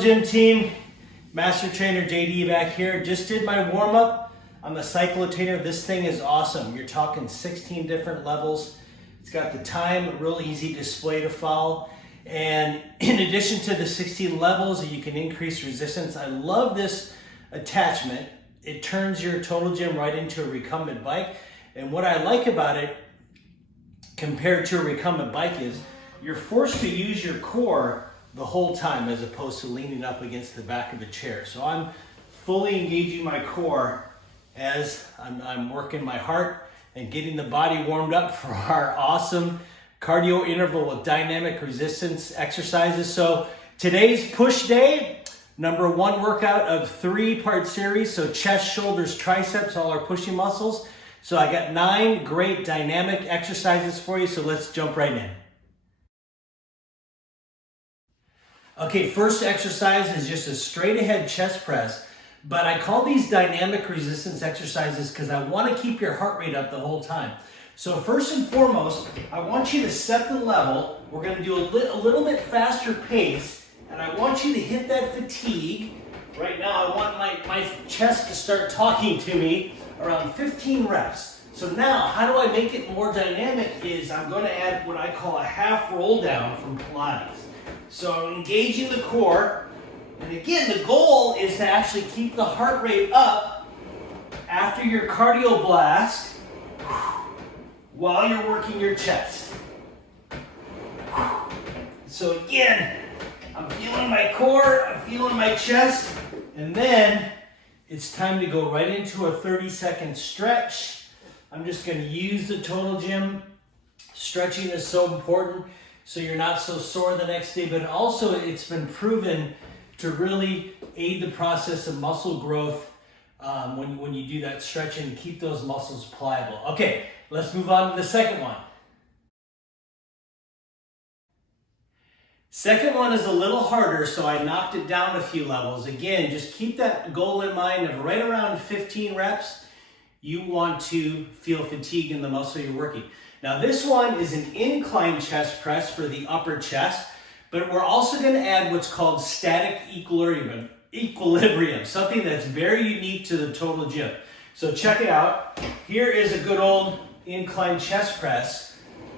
Gym team, Master Trainer Jaydee back here. Just did my warm-up on the cyclotainer. This thing is awesome. You're talking 16 different levels. It's got the time, real easy display to follow. And in addition to the 16 levels, you can increase resistance. I love this attachment. It turns your Total Gym right into a recumbent bike. And what I like about it compared to a recumbent bike is you're forced to use your core the whole time as opposed to leaning up against the back of a chair. So I'm fully engaging my core as I'm working my heart and getting the body warmed up for our awesome cardio interval with dynamic resistance exercises. So today's push day, number 1 workout of 3-part series. So chest, shoulders, triceps, all our pushing muscles. So I got 9 great dynamic exercises for you. So let's jump right in. Okay, first exercise is just a straight ahead chest press, but I call these dynamic resistance exercises because I want to keep your heart rate up the whole time. So first and foremost, I want you to set the level. We're going to do a little bit faster pace, and I want you to hit that fatigue. Right now, I want my chest to start talking to me around 15 reps. So now, how do I make it more dynamic is I'm going to add what I call a half roll down from Pilates. So I'm engaging the core, and again, the goal is to actually keep the heart rate up after your cardio blast while you're working your chest. So again, I'm feeling my core, I'm feeling my chest, and then it's time to go right into a 30-second stretch. I'm just going to use the Total Gym. Stretching is so important so you're not so sore the next day, but also it's been proven to really aid the process of muscle growth when you do that stretching and keep those muscles pliable. Okay, let's move on to the second one. Second one is a little harder, so I knocked it down a few levels. Again, just keep that goal in mind of right around 15 reps. You want to feel fatigue in the muscle you're working. Now this one is an incline chest press for the upper chest, but we're also going to add what's called static equilibrium, something that's very unique to the Total Gym. So check it out. Here is a good old incline chest press.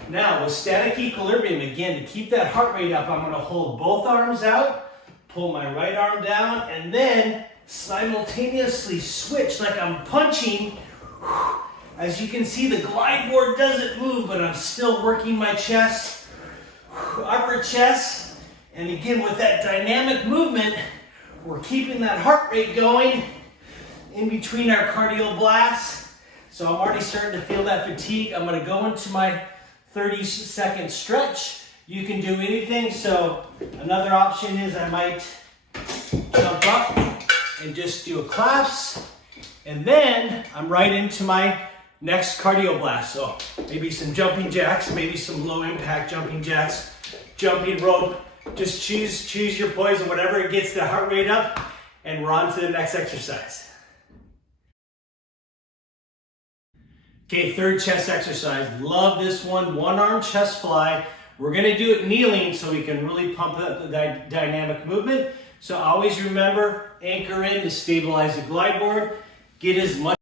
Now with static equilibrium, again, to keep that heart rate up, I'm going to hold both arms out, pull my right arm down, and then simultaneously switch like I'm punching. As you can see, the glide board doesn't move, but I'm still working my chest, upper chest. And again, with that dynamic movement, we're keeping that heart rate going in between our cardio blasts. So I'm already starting to feel that fatigue. I'm going to go into my 30-second stretch. You can do anything. So another option is I might jump up and just do a collapse. And then I'm right into my next cardio blast. So maybe some jumping jacks, maybe some low impact jumping jacks, jumping rope. Just choose your poison, whatever gets the heart rate up, and we're on to the next exercise. Okay, third chest exercise. Love this one. 1-arm chest fly. We're gonna do it kneeling so we can really pump up the dynamic movement. So always remember, anchor in to stabilize the glide board. Get as much.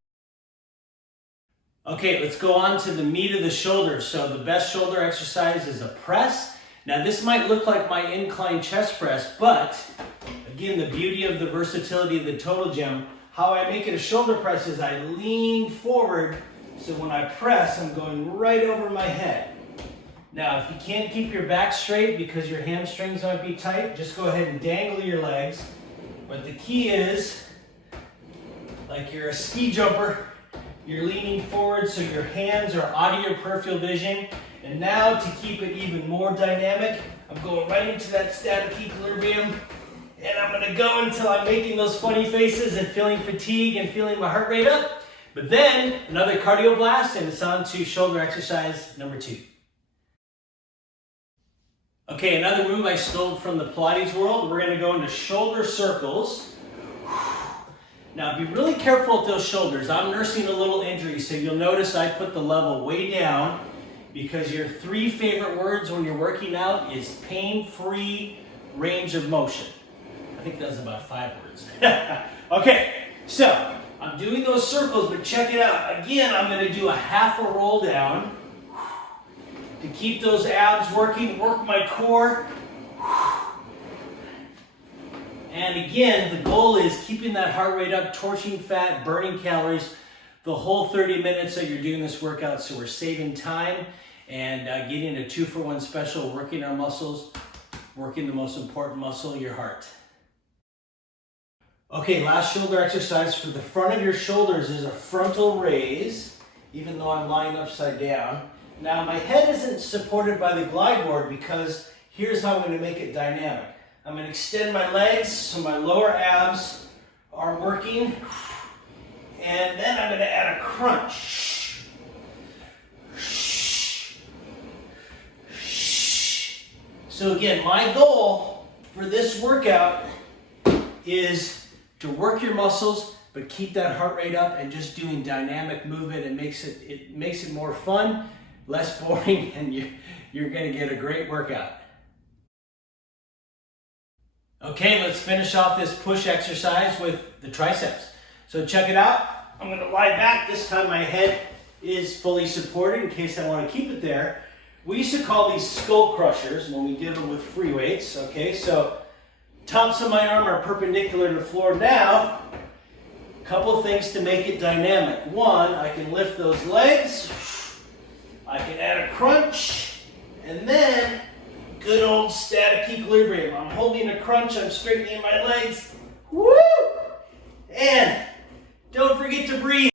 Okay, let's go on to the meat of the shoulders. So the best shoulder exercise is a press. Now this might look like my incline chest press, but again, the beauty of the versatility of the Total Gym, how I make it a shoulder press is I lean forward, so when I press, I'm going right over my head. Now, if you can't keep your back straight because your hamstrings might be tight, just go ahead and dangle your legs. But the key is, like you're a ski jumper, you're leaning forward so your hands are out of your peripheral vision. And now to keep it even more dynamic, I'm going right into that static equilibrium. And I'm gonna go until I'm making those funny faces and feeling fatigue and feeling my heart rate up. But then another cardio blast and it's on to shoulder exercise number 2. Okay, another move I stole from the Pilates world. We're gonna go into shoulder circles. Now be really careful with those shoulders. I'm nursing a little injury, so you'll notice I put the level way down because your 3 favorite words when you're working out is pain-free range of motion. I think that's about 5 words. Okay, so I'm doing those circles, but check it out. Again, I'm going to do a half a roll down to keep those abs working, work my core. And again, the goal is keeping that heart rate up, torching fat, burning calories the whole 30 minutes that you're doing this workout. So we're saving time and getting a 2-for-1 special, working our muscles, working the most important muscle, your heart. Okay, last shoulder exercise for the front of your shoulders is a frontal raise, even though I'm lying upside down. Now my head isn't supported by the glide board because here's how I'm going to make it dynamic. I'm going to extend my legs so my lower abs are working, and then I'm going to add a crunch. So again, my goal for this workout is to work your muscles, but keep that heart rate up and just doing dynamic movement. It makes it more fun, less boring, and you're going to get a great workout. Okay, let's finish off this push exercise with the triceps. So check it out. I'm going to lie back. This time my head is fully supported in case I want to keep it there. We used to call these skull crushers when we did them with free weights. Okay, so tops of my arm are perpendicular to the floor. Now, a couple things to make it dynamic. One, I can lift those legs. I can add a crunch. And then, good old static equilibrium. I'm holding a crunch. I'm straightening my legs. Woo! And don't forget to breathe.